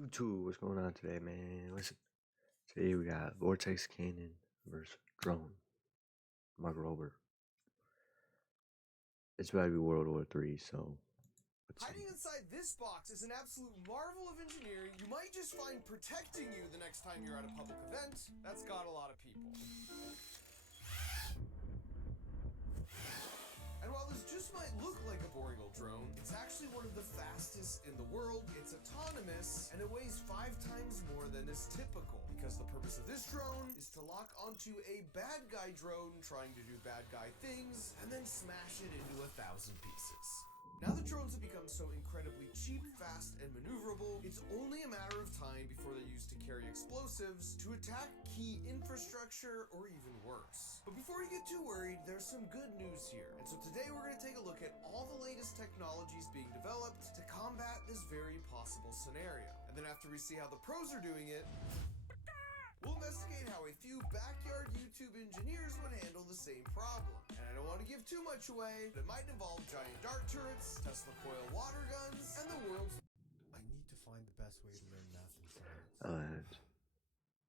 YouTube, what's going on today, man? Listen, today we got Vortex Cannon versus Drone. Mark Rober. It's about to be World War III, so let's see. Hiding inside this box is an absolute marvel of engineering you might just find protecting you the next time you're at a public event. That's got a lot of people. And while this just might look like a boring old drone, it's actually one of the fastest in the world. It's autonomous, and it weighs 5 times more than is typical. Because the purpose of this drone is to lock onto a bad guy drone trying to do bad guy things, and then smash it into 1,000 pieces. Now that drones have become so incredibly cheap, fast, and maneuverable, it's only a matter of time before they're used to carry explosives, to attack key infrastructure, or even worse. But before you get too worried, there's some good news here. And so today we're going to take a look at all the latest technologies being developed to combat this very possible scenario. And then after we see how the pros are doing it, we'll investigate how a few backyard YouTube engineers would handle the same problem. And I don't want to give too much away, but it might involve giant dart turrets, Tesla coil water guns, and the world's... I need to find the best way to learn math and science.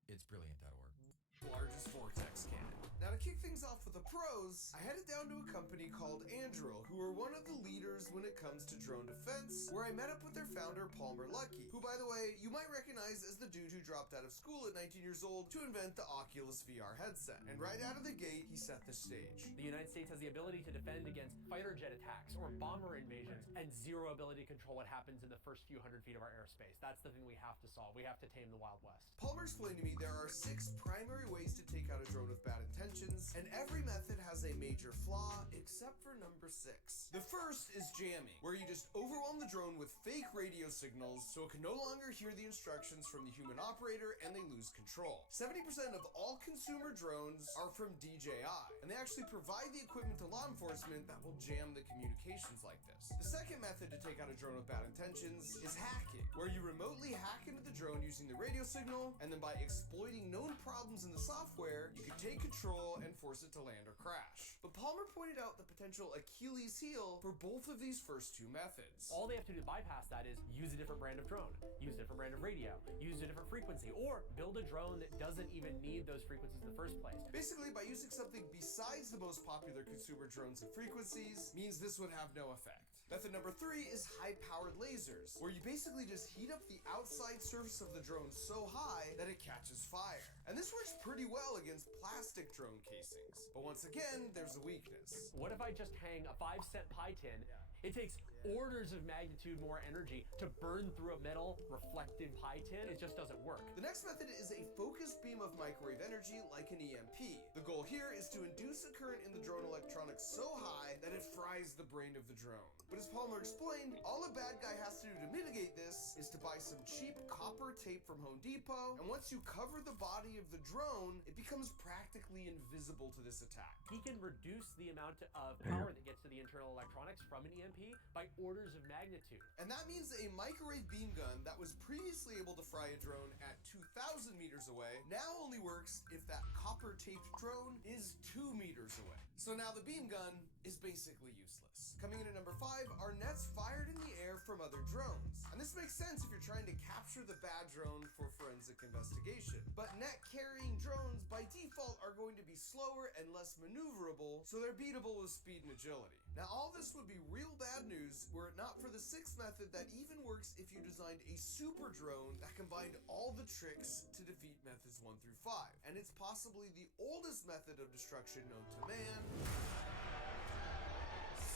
It's brilliant.org. largest Vortex cannon. Now to kick things off with the pros, I headed down to a company called Anduril, who are one of the leaders when it comes to drone defense, where I met up with their founder Palmer Luckey, who by the way, you might recognize as the dude who dropped out of school at 19 years old to invent the Oculus VR headset. And right out of the gate, he set the stage. The United States has the ability to defend against fighter jet attacks or bomber invasions, and zero ability to control what happens in the first few hundred feet of our airspace. That's the thing we have to solve. We have to tame the Wild West. Palmer explained to me there are 6 primary ways to take out a drone with bad intentions, and every method has a major flaw, except for number 6. The first is jamming, where you just overwhelm the drone with fake radio signals so it can no longer hear the instructions from the human operator and they lose control. 70% of all consumer drones are from DJI, and they actually provide the equipment to law enforcement that will jam the communications like this. The second method to take out a drone with bad intentions is hacking, where you remotely hack into the drone using the radio signal, and then by exploiting known problems in the software, you can take control and force it to land or crash. But Palmer pointed out the potential Achilles heel for both of these first 2 methods. All they have to do to bypass that is use a different brand of drone, use a different brand of radio, use a different frequency, or build a drone that doesn't even need those frequencies in the first place. Basically, by using something besides the most popular consumer drones and frequencies means this would have no effect. Method number 3 is high-powered lasers, where you basically just heat up the outside surface of the drone so high that it catches fire. And this works pretty well against plastic drone casings. But once again, there's a weakness. What if I just hang a 5-cent pie tin? It takes orders of magnitude more energy to burn through a metal reflected pie tin. It just doesn't work. The next method is a focused beam of microwave energy like an EMP. The goal here is to induce a current in the drone electronics so high that it fries the brain of the drone. But as Palmer explained, all a bad guy has to do to mitigate this is to buy some cheap copper tape from Home Depot, and once you cover the body of the drone, it becomes practically invisible to this attack. He can reduce the amount of power that gets to the internal electronics from an EMP by orders of magnitude. And that means a microwave beam gun that was previously able to fry a drone at 2,000 meters away now only works if that copper-taped drone is 2 meters away. So now the beam gun is basically useless. Coming in at number 5 are nets fired in the air from other drones. And this makes sense if you're trying to capture the bad drone for forensic investigation. But net-carrying drones by default are going to be slower and less maneuverable, so they're beatable with speed and agility. Now all this would be real bad news were it not for the 6th method that even works if you designed a super drone that combined all the tricks to defeat methods 1 through 5. And it's possibly the oldest method of destruction known to man.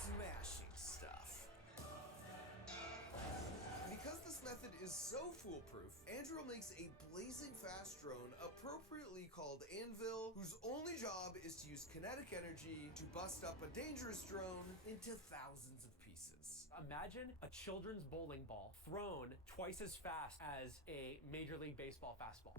Smashing stuff. Because this method is so foolproof, Anduril makes a blazing fast drone appropriately called Anvil, whose only job is to use kinetic energy to bust up a dangerous drone into thousands of pieces. Imagine a children's bowling ball thrown twice as fast as a Major League Baseball fastball.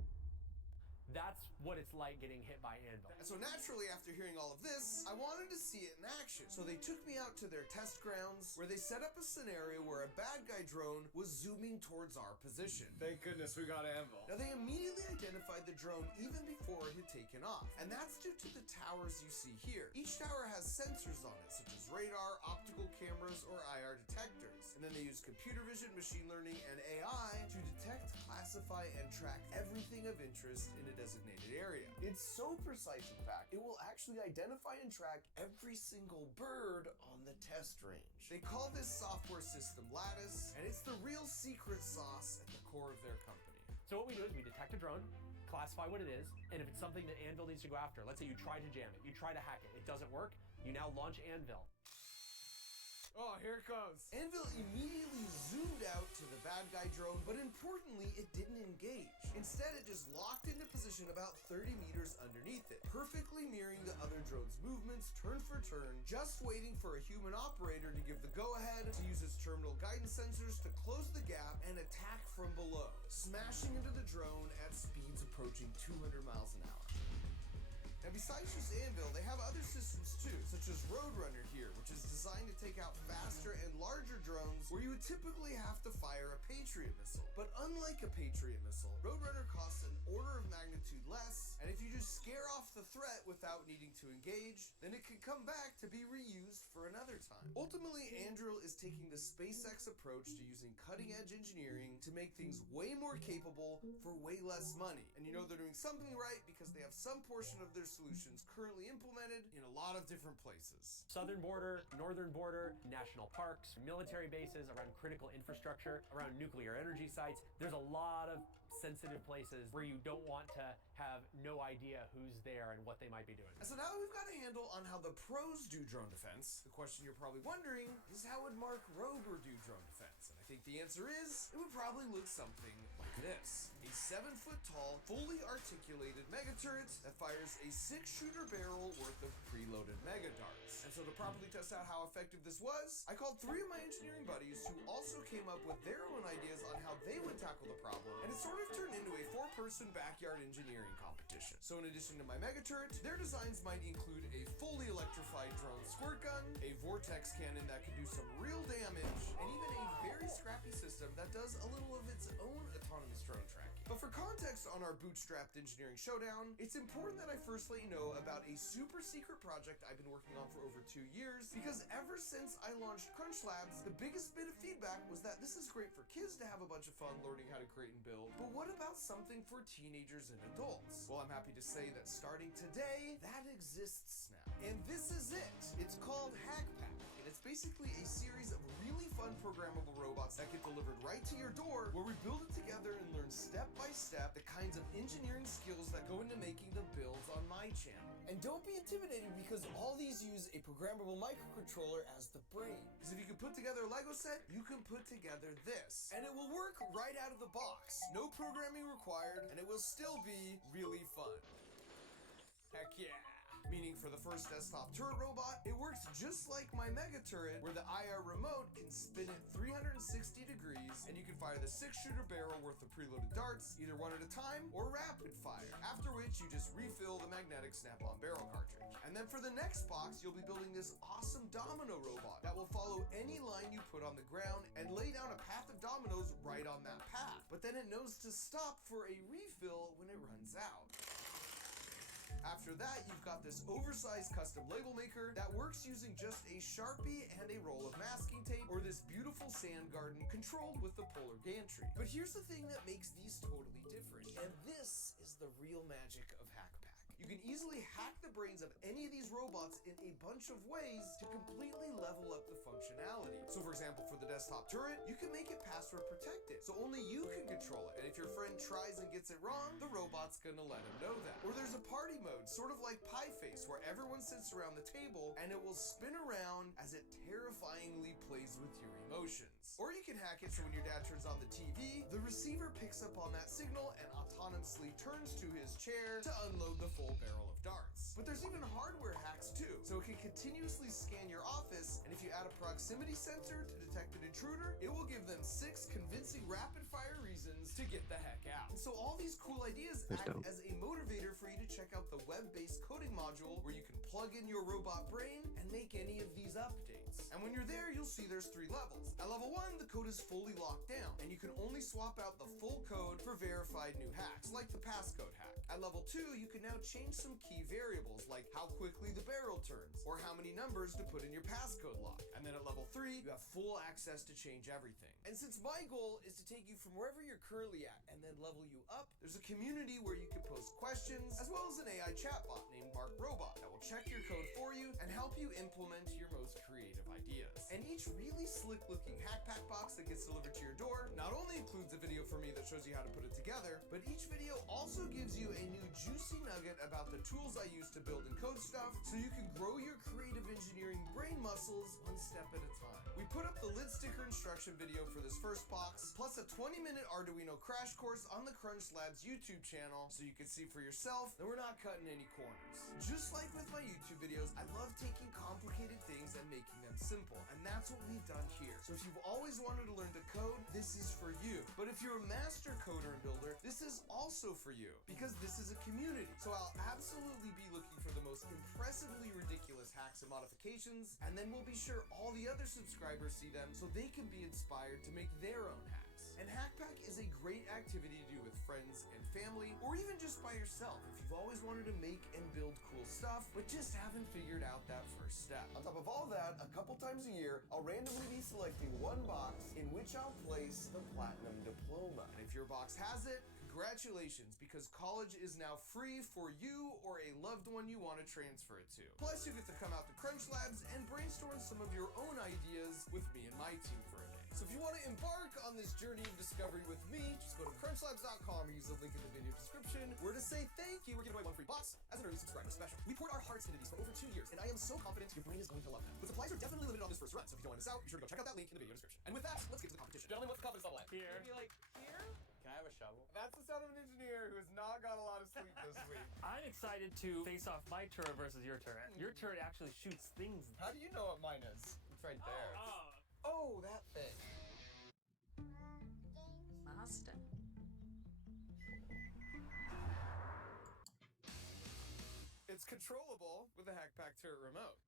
That's what it's like getting hit by Anvil. And so naturally, after hearing all of this, I wanted to see it in action. So they took me out to their test grounds, where they set up a scenario where a bad guy drone was zooming towards our position. Thank goodness we got Anvil. Now they immediately identified the drone even before it had taken off, and that's due to the towers you see here. Each tower has sensors on it, such as radar, optical cameras, or IR detectors. And then they use computer vision, machine learning, and AI to detect, classify, and track everything of interest in a designated area. It's so precise, in fact, it will actually identify and track every single bird on the test range. They call this software system Lattice, and it's the real secret sauce at the core of their company. So what we do is we detect a drone, classify what it is, and if it's something that Anvil needs to go after, let's say you try to jam it, you try to hack it, it doesn't work, you now launch Anvil. Oh, here it comes. Anvil immediately zoomed out to the bad guy drone, but importantly, it didn't engage. Instead, it just locked into position about 30 meters underneath it, perfectly mirroring the other drone's movements turn for turn, just waiting for a human operator to give the go-ahead to use its terminal guidance sensors to close the gap and attack from below, smashing into the drone at speeds approaching 200 miles an hour. Now besides just Anvil, they have other systems too, such as Roadrunner here, which is designed to take out faster and larger drones where you would typically have to fire a Patriot missile. But unlike a Patriot missile, Roadrunner costs an order of magnitude less, and if you just scare off the threat without needing to engage, then it can come back to be reused for another time. Ultimately, Anduril is taking the SpaceX approach to using cutting-edge engineering to make things way more capable for way less money. And you know they're doing something right because they have some portion of their solutions currently implemented in a lot of different places. Southern border, northern border, national parks, military bases, around critical infrastructure, around nuclear energy sites. There's a lot of sensitive places where you don't want to have no idea who's there and what they might be doing. And so now that we've got a handle on how the pros do drone defense, the question you're probably wondering is how would Mark Rober do drone defense? And I think the answer is, it would probably look something like this. A 7-foot-tall, fully articulated mega turret that fires a 6-shooter barrel worth of preloaded mega darts. And so to properly test out how effective this was, I called 3 of my engineering buddies who also came up with their own ideas on how they would tackle the problem, and it sort of turned into a 4-person backyard engineering competition. So in addition to my mega turret, their designs might include a fully electrified drone squirt gun, a Vortex cannon that can do some real damage, and even a very scrappy system that does a little of its own autonomous drone tracking. But for context on our bootstrapped engineering showdown, it's important that I first let you know about a super secret project I've been working on for over 2 years, because ever since I launched Crunch Labs, the biggest bit of feedback was that this is great for kids to have a bunch of fun learning how to create and build, but what about something for teenagers and adults? Well, I'm happy to say that starting today, that exists now. And this is it. It's called Hackpack, and it's basically a series of really fun programmable robots that get delivered right to your door, where we build it together and learn step by step the kinds of engineering skills that go into making the builds on my channel. And don't be intimidated, because all these use a programmable microcontroller as the brain. Because if you can put together a Lego set, you can put together this. And it will work right out of the box. No programming required, and it will still be really fun. Heck yeah. Meaning for the first desktop turret robot, it works just like my mega turret, where the IR remote can spin it 360 degrees, and you can fire the 6-shooter barrel worth of preloaded darts, either one at a time or rapid fire, after which you just refill the magnetic snap-on barrel cartridge. And then for the next box, you'll be building this awesome domino robot that will follow any line you put on the ground and lay down a path of dominoes right on that path. But then it knows to stop for a refill when it runs out. After that, you've got this oversized custom label maker that works using just a Sharpie and a roll of masking tape, or this beautiful sand garden controlled with the polar gantry. But here's the thing that makes these totally different, and this is the real magic of Hackpack. You can easily hack the brains of any of these robots in a bunch of ways to completely level up the functionality. So for example, for the desktop turret, you can make it password protected, so only you can control it. And if your friend tries and gets it wrong, the robot's gonna let him know that. Or there's a party mode, sort of like Pie Face, where everyone sits around the table and it will spin around as it terrifyingly plays with your emotions. Or you can hack it so when your dad turns on the TV, the receiver picks up on that signal and autonomously turns to his chair to unload the full barrel of darts. But there's even hardware hacks too, so it can continuously scan your office, and if you add a proximity sensor to detect an intruder, it will give them 6 convincing rapid fire reasons to get the heck out. And so all these cool ideas That's act dope. as a motivator for you to check out the web-based coding module where you can plug in your robot brain and make any of these updates. And when you're there, you'll see there's 3 levels. At level 1, the code is fully locked down, and you can only swap out the full code for verified new hacks, like the passcode hack. At level 2, you can now change some key variables, like how quickly the barrel turns, or how many numbers to put in your passcode lock. And then at level 3, you have full access to change everything. And since my goal is to take you from wherever you're currently at and then level you up, there's a community where you can post questions, as well as an AI chatbot named Mark Robot that will check your code for you and help you implement your most creative ideas. And each really slick looking hack pack box that gets delivered to your door not only includes a video for me that shows you how to put it together, but each video also gives you a new juicy nugget about the tools I use to build and code stuff, so you can grow your creative engineering brain muscles one step at a time. We put up the lid sticker instruction video for this first box, plus a 20-minute Arduino crash course on the Crunch Labs YouTube channel, so you can see for yourself that we're not cutting any corners. Just like with my YouTube videos, I love taking complicated things and making them simple, and that's what we've done here. So if you've always wanted to learn to code, this is for you. But if you're a master coder and builder, this is also for you, because this is a community. So I'll absolutely be looking for the most impressively ridiculous hacks and modifications, and then we'll be sure all the other subscribers see them so they can be inspired to make their own hacks. And Hackpack is a great activity to do with friends and family, or even just by yourself if you've always wanted to make and build cool stuff, but just haven't figured out that first step. On top of all that, a couple times a year, I'll randomly be selecting one box in which I'll place the Platinum Diploma. And if your box has it, congratulations, because college is now free for you or a loved one you want to transfer it to. Plus, you get to come out to Crunch Labs and brainstorm some of your own ideas with me and my team for a day. So if you want to embark on this journey of discovery with me, just go to crunchlabs.com or use the link in the video description. Where to say thank you, we're giving away 1 free box as an early subscriber special. We poured our hearts into these for over 2 years, and I am so confident your brain is going to love them. But supplies are definitely limited on this first run, so if you don't want to miss out, be sure to go check out that link in the video description. And with that, let's get to the competition. Gentlemen, what's the confidence level at? Here. Maybe like here? Can I have a shovel? That's the sound of an engineer who has not got a lot of sleep this week. I'm excited to face off my turret versus your turret. Your turret actually shoots things. How do you know what mine is? It's right there. Oh, that thing. Master. It's controllable with a Hackpack turret remote.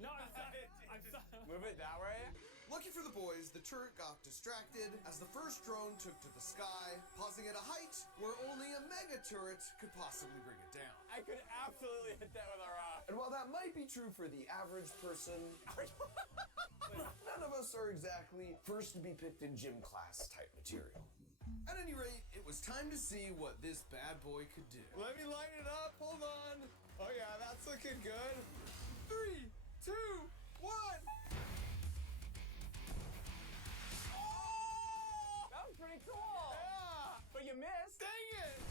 No, I'm sorry. I'm sorry. Move it that way? Lucky for the boys, the turret got distracted as the first drone took to the sky, pausing at a height where only a mega turret could possibly bring it down. I could absolutely hit that with a rock. And while that might be true for the average person, none of us are exactly first to be picked in gym class type material. At any rate, it was time to see what this bad boy could do. Let me line it up. Hold on. Oh yeah, that's looking good. 3, 2, 1. Oh! That was pretty cool. Yeah! But you missed. Dang it!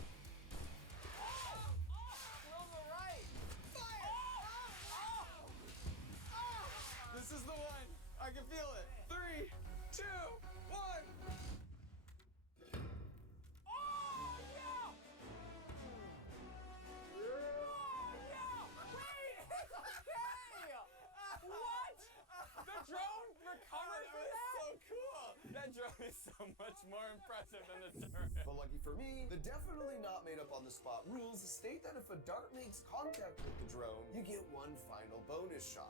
We're on the right. Fire! This is the one. I can feel it. 3, 2, 1. The drone recovered from that? So cool. That drone is so much more impressive than the turret. But lucky for me, the definitely not made up on the spot rules state that if a dart makes contact with the drone, you get one final bonus shot.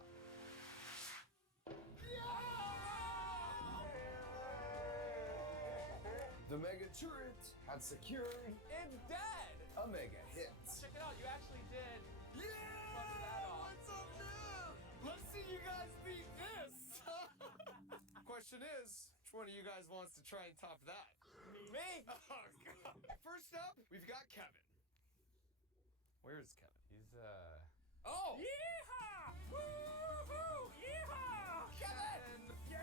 The mega turret had secured It's dead. a mega hit. Check it out. You actually did. Yeah! Bust that off. What's up now? Let's see you guys beat this. Question is, which one of you guys wants to try and top that? Me. Oh, God. First up, we've got Kevin. Where is Kevin? He's Oh! Yeehaw! Woo-hoo! Yeehaw! Kevin! Yeah!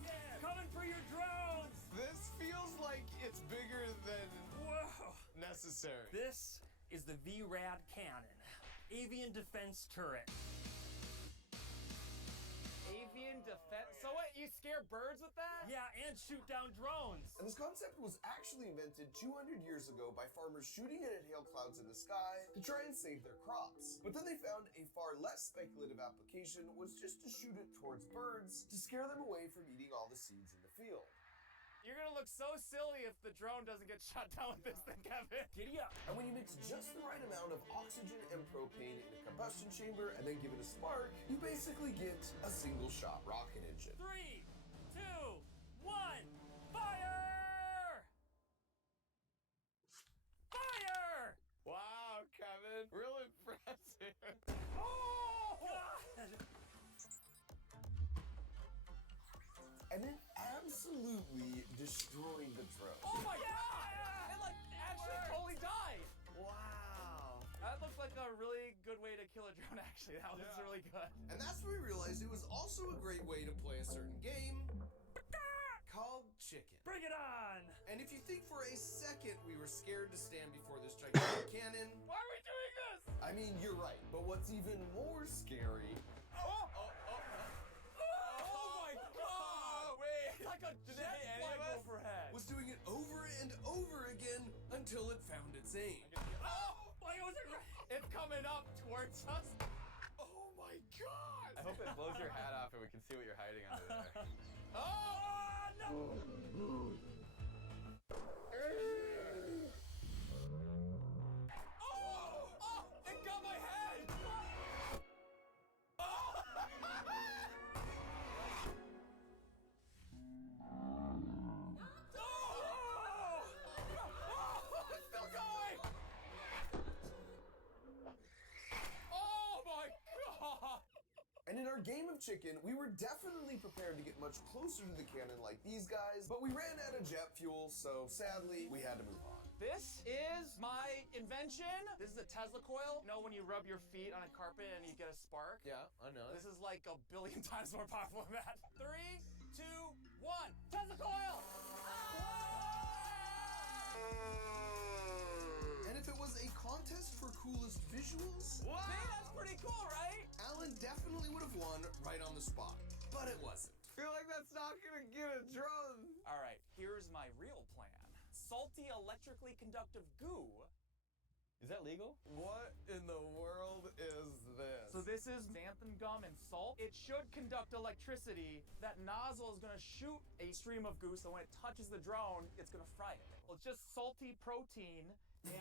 Yeah! Coming for your drones! This feels like it's bigger than Whoa! necessary. This is the VRAD cannon, avian defense turret. avian defense. So what? You scare birds with that? Yeah, and shoot down drones. And this concept was actually invented 200 years ago by farmers shooting at hail clouds in the sky to try and save their crops. But then they found a far less speculative application was just to shoot it towards birds to scare them away from eating all the seeds in the field. You're gonna look so silly if the drone doesn't get shot down with this thing, Kevin. Giddy up. And when you mix just the right amount of oxygen and propane in a combustion chamber and then give it a spark, you basically get a single-shot rocket engine. 3, 2, 1, fire! Fire! Wow, Kevin, real impressive. Oh! God! And it absolutely destroyed the drone. Oh my God! It like actually totally died. Wow. That looked like a really good way to kill a drone. Actually, that was really good. And that's when we realized it was also a great way to play a certain game called Chicken. Bring it on! And if you think for a second we were scared to stand before this gigantic cannon, Why are we doing this? I mean, you're right. But what's even more scary Oh my God! Wait. It's like a Did jet they hit any of flying us? overhead. was doing it over and over again until it found its aim. Oh! Like, was it? It's coming up towards us. Oh my god! I hope it blows your hat off and we can see what you're hiding under there. Oh no! Oh! It got my head! Oh! Oh! It's still going! Oh my God! And in our game of Chicken, we were definitely prepared to get much closer to the cannon like these guys, but we ran out of jet fuel, so sadly, we had to move on. This is my invention. This is a Tesla coil. You know when you rub your feet on a carpet and you get a spark? Yeah, I know. This is like 1 billion times more powerful than that. 3, 2, 1. Tesla coil! And if it was a contest for coolest visuals, Wow! Man, that's pretty cool, right? Alan definitely would have won right on the spot. But it wasn't. Feel like that's not gonna get a drone. All right, here's my real plan. Salty electrically conductive goo. Is that legal? What in the world is this? So this is xanthan gum and salt. It should conduct electricity. That nozzle is gonna shoot a stream of goo, so when it touches the drone, it's gonna fry it. Well, it's just salty protein, and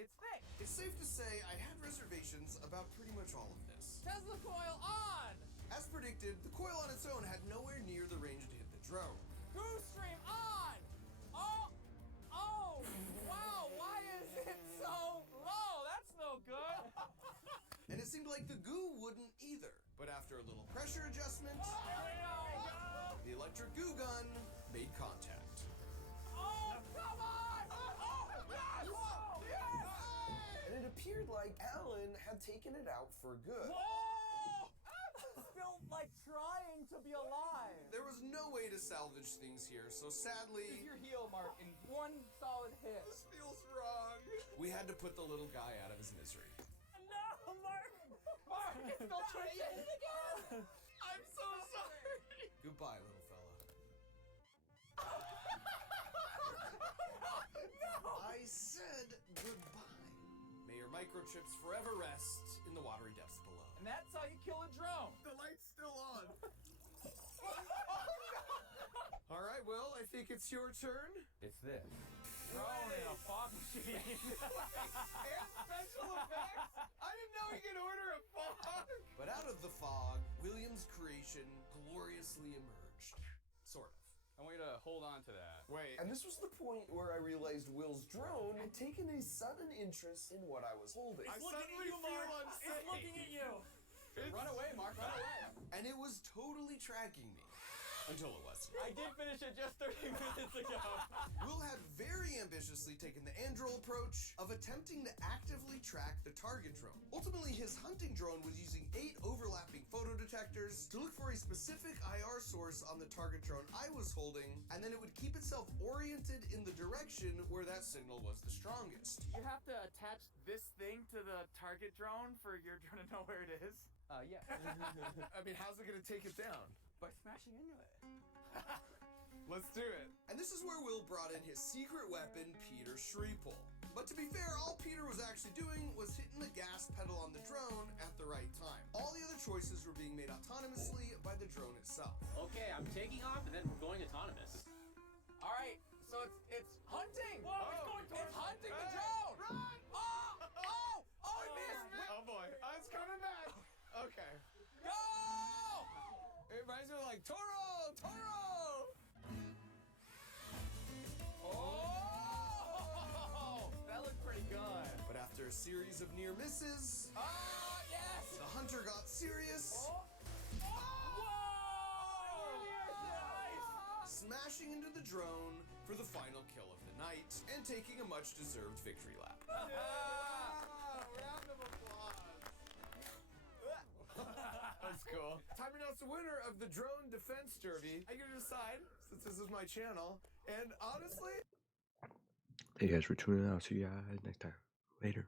it's thick. It's safe to say I had reservations about pretty much all of this. Tesla coil on! As predicted, the coil on its own had nowhere near the range to hit the drone. Goo stream on! Oh, wow, why is it so low? That's no good. And it seemed like the goo wouldn't either. But after a little pressure adjustment, the electric goo gun made contact. Oh, come on! Oh, yes! Oh, yes! And it appeared like Alan had taken it out for good. Oh! Still, like, trying to be alive. There was no way to salvage things here, so sadly, Your heel mark in one solid hit. this feels wrong. We had to put the little guy out of his misery. No, Mark! Mark, it's still twitching again! I'm so sorry. Goodbye, little fella. I said goodbye. May your microchips forever rest in the watery depths below. And that's how you kill a drone. The light's still on. All right, Will, I think it's your turn. It's this. Drone in a fog machine. And special effects? I didn't know you could order a fog. But out of the fog, William's creation gloriously emerged. Sort of. I want you to hold on to that. Wait. And this was the point where I realized Will's drone had taken a sudden interest in what I was holding. I suddenly feel unsafe. It's looking at you. Run away, Mark, run away. And it was totally tracking me. Until it wasn't. I did finish it just 30 minutes ago. Will had very ambitiously taken the Androl approach of attempting to actively track the target drone. Ultimately, his hunting drone was using 8 overlapping photo detectors to look for a specific IR source on the target drone I was holding, and then it would keep itself oriented in the direction where that signal was the strongest. You have to attach this thing to the target drone for your drone to know where it is? Yeah. I mean, how's it gonna take it down? By smashing into it. Let's do it. And this is where Will brought in his secret weapon, Peter Schriepel. But to be fair, all Peter was actually doing was hitting the gas pedal on the drone at the right time. All the other choices were being made autonomously by the drone itself. Okay, I'm taking off and then we're going autonomous. All right, so it's hunting. Whoa, it's going towards It's hunting the Hey, drone. run! Oh, he missed. Oh boy, it's coming back. Okay. Go! It reminds me of like Toro! Oh, that looked pretty good. But after a series of near misses, Ah, yes. the hunter got serious, smashing into the drone for the final kill of the night and taking a much-deserved victory lap. Round of applause. That's cool. Time to announce the winner of the Drone Defense Derby. I get to decide, since this is my channel. And honestly, Thank you guys for tuning out. See you guys next time. Later.